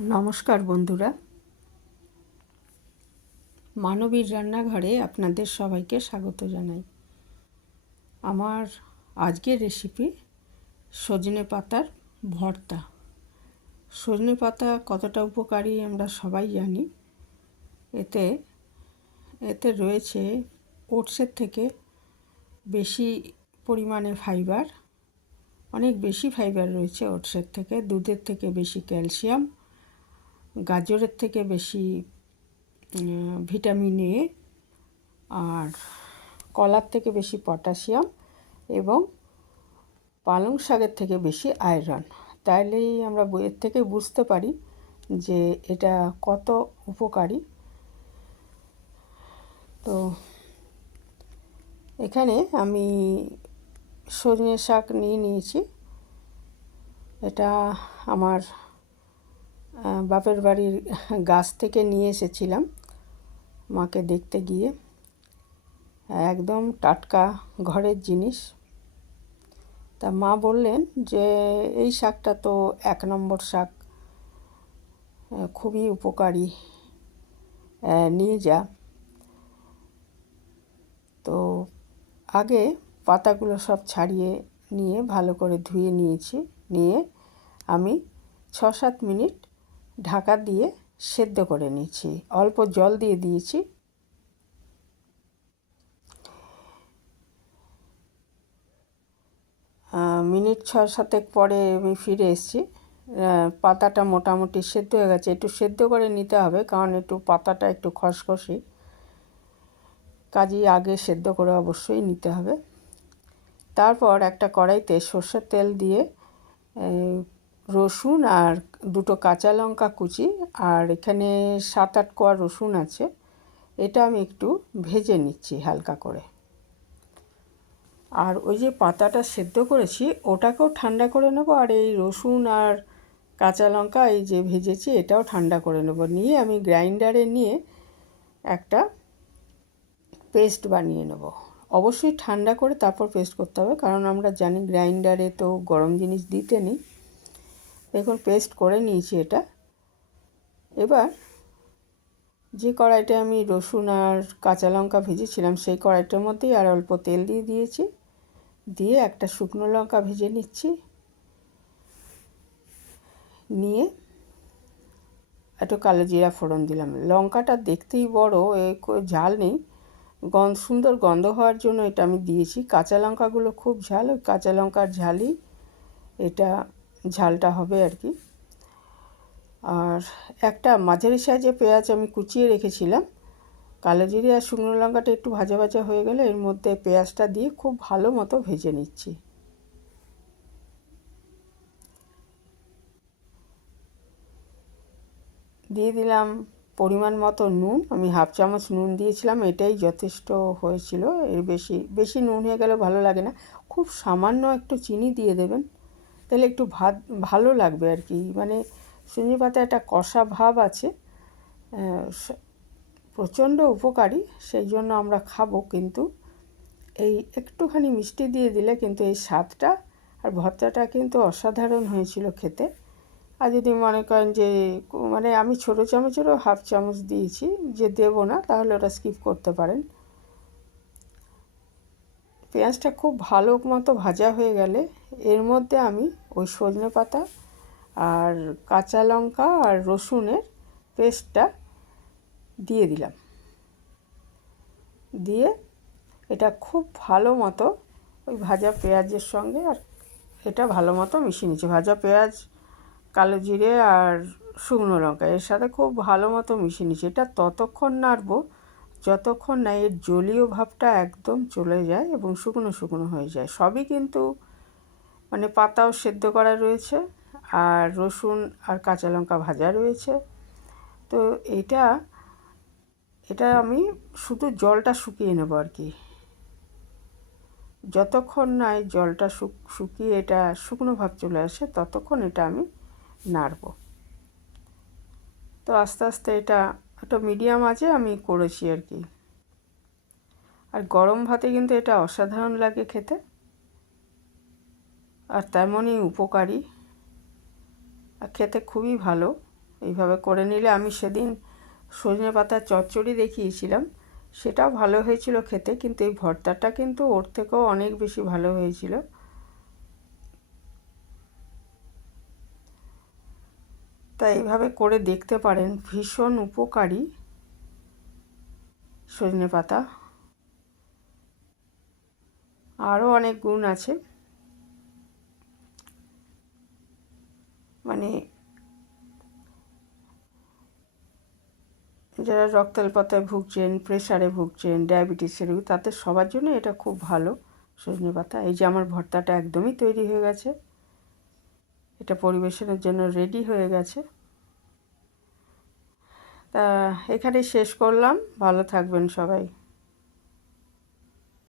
নমস্কার বন্ধুরা। মানবীর রান্নাঘরে আপনাদের সবাইকে স্বাগত জানাই। আমার আজকের রেসিপি সজনে পাতার ভর্তা। সজনে পাতা কতটা উপকারী আমরা সবাই জানি। এতে এতে রয়েছে ওটসের থেকে বেশি পরিমাণে ফাইবার অনেক বেশি ফাইবার রয়েছে ওটসের থেকে, দুধের থেকে বেশি ক্যালসিয়াম গাজরের থেকে বেশি ভিটামিন এ আর কলার থেকে বেশি পটাশিয়াম এবং পালং শাকের থেকে বেশি আয়রন। তাইলেই আমরা বইয়ের থেকে বুঝতে পারি যে এটা কত উপকারী। তো এখানে আমি সজনে শাক নিয়ে নিয়েছি। এটা আমার বাপের বাড়ির গাছ থেকে নিয়ে এসেছিলাম মাকে দেখতে গিয়ে। একদম টাটকা ঘরের জিনিস। তা মা বললেন যে, এই শাকটা তো এক নম্বর শাক, খুবই উপকারী নিয়ে যা। তো আগে পাতাগুলো সব ছাড়িয়ে নিয়ে ভালো করে ধুয়ে নিয়েছি, নিয়ে আমি ছ সাত মিনিট ঢাকা দিয়ে সেদ্ধ করে নিয়েছি। অল্প জল দিয়ে দিয়েছি। মিনিট ছ সাতেক পরে আমি ফিরে এসেছি। পাতাটা মোটামুটি সেদ্ধ হয়ে গেছে। একটু সেদ্ধ করে নিতে হবে, কারণ একটু পাতাটা একটু খসখসি। কাজেই আগে সেদ্ধ করে অবশ্যই নিতে হবে। তারপর একটা কড়াইতে সর্ষের তেল দিয়ে রসুন আর দুটো কাঁচা লঙ্কা কুচি, আর এখানে সাত আট কোয়া রসুন আছে। এটা আমি একটু ভেজে নিচ্ছি হালকা করে। আর ওই যে পাতাটা সেদ্ধ করেছি, ওটাকেও ঠান্ডা করে নেব, আর এই রসুন আর কাঁচা লঙ্কা এই যে ভেজেছি, এটাও ঠান্ডা করে নেব। নিয়ে আমি গ্রাইন্ডারে নিয়ে একটা পেস্ট বানিয়ে নেব। অবশ্যই ঠান্ডা করে তারপর পেস্ট করতে হবে, কারণ আমরা জানি গ্রাইন্ডারে তো গরম জিনিস দিতে নেই। দেখুন পেস্ট করে নিয়েছি এটা। এবার যে কড়াইটা আমি রসুন আর কাঁচা লঙ্কা ভেজেছিলাম, সেই কড়াইটার মধ্যেই আর অল্প তেল দিয়ে দিয়েছি। দিয়ে একটা শুকনো লঙ্কা ভেজে নিচ্ছি। নিয়ে একটু কালো জিরা ফোড়ন দিলাম। লঙ্কাটা দেখতেই বড়, এ ঝাল নেই। গন্ধ সুন্দর গন্ধ হওয়ার জন্য এটা আমি দিয়েছি। কাঁচা লঙ্কাগুলো খুব ঝাল, ওই কাঁচা লঙ্কার ঝালই এটা ঝালটা হবে আর কি। আর একটা মাঝারি সাইজে পেঁয়াজ আমি কুচিয়ে রেখেছিলাম। কালো জিরে আর শুকনো লঙ্কাটা একটু ভাজা ভাজা হয়ে গেলে এর মধ্যে পেঁয়াজটা দিয়ে খুব ভালো মতো ভেজে নিচ্ছি। দিয়ে দিলাম পরিমাণ মতো নুন। আমি হাফ চামচ নুন দিয়েছিলাম, এটাই যথেষ্ট হয়েছিল। এর বেশি বেশি নুন হয়ে গেলে ভালো লাগে না। খুব সামান্য একটু চিনি দিয়ে দেবেন। তাহলে একটু ভাত, ভালো লাগবে আর কি। মানে সজনে পাতা একটা কষা ভাব আছে প্রচণ্ড উপকারী, সেই জন্য আমরা খাব, কিন্তু এই একটুখানি মিষ্টি দিয়ে দিলে কিন্তু এই স্বাদটা আর ভর্তাটা কিন্তু অসাধারণ হয়েছিল খেতে। আর যদি মনে করেন যে মানে আমি ছোটো চামচেরও হাফ চামচ দিয়েছি, যে দেবো না, তাহলে ওটা স্কিপ করতে পারেন। পেঁয়াজটা খুব ভালো মতো ভাজা হয়ে গেলে এর মধ্যে আমি ওই সজনে পাতা আর কাঁচা লঙ্কা আর রসুনের পেস্টটা দিয়ে দিলাম। দিয়ে এটা খুব ভালো মতো ওই ভাজা পেঁয়াজের সঙ্গে আর এটা ভালো মতো মিশিয়ে নিচ্ছি। ভাজা পেঁয়াজ, কালো জিরে আর শুকনো লঙ্কা এর সাথে খুব ভালো মতো মিশিয়ে নিচ্ছি। এটা ততক্ষণ নাড়বো যতক্ষণ না এর জলীয় ভাবটা একদম চলে যায় এবং শুকনো শুকনো হয়ে যায়। সবই কিন্তু মানে পাতাও সেদ্ধ করা রয়েছে আর রসুন আর কাঁচা লঙ্কা ভাজা রয়েছে। তো এটা এটা আমি শুধু জলটা শুকিয়ে নেব আর কি। যতক্ষণ না জলটা শুকিয়ে এটা শুকনো ভাব চলে আসে, ততক্ষণ এটা আমি নাড়ব। তো আস্তে আস্তে এটা একটা মিডিয়াম আছে আমি করেছি আর কি। আর গরম ভাতে কিন্তু এটা অসাধারণ লাগে খেতে। আর তেমনই উপকারী। আর খেতে খুবই ভালো। এইভাবে করে নিলে আমি সেদিন সজনে পাতার চচ্চড়ি দেখিয়েছিলাম। সেটাও ভালো হয়েছিল খেতে, কিন্তু এই ভর্তাটা কিন্তু ওর থেকেও অনেক বেশি ভালো হয়েছিল। তাই এইভাবে করে দেখতে পারেন, ভীষণ উপকারী সজনে পাতা। আরও অনেক গুণ আছে মানে যারা রক্তাল্পতায় ভুগছেন প্রেশারে ভুগছেন ডায়াবেটিসের তাদের সবার জন্য এটা খুব ভালো সজনে পাতা। এই যে আমার ভর্তাটা একদমই তৈরি হয়ে গেছে। এটা পরিবেশনের জন্য রেডি হয়ে গেছে। তা এখানে শেষ করলাম। ভালো থাকবেন সবাই।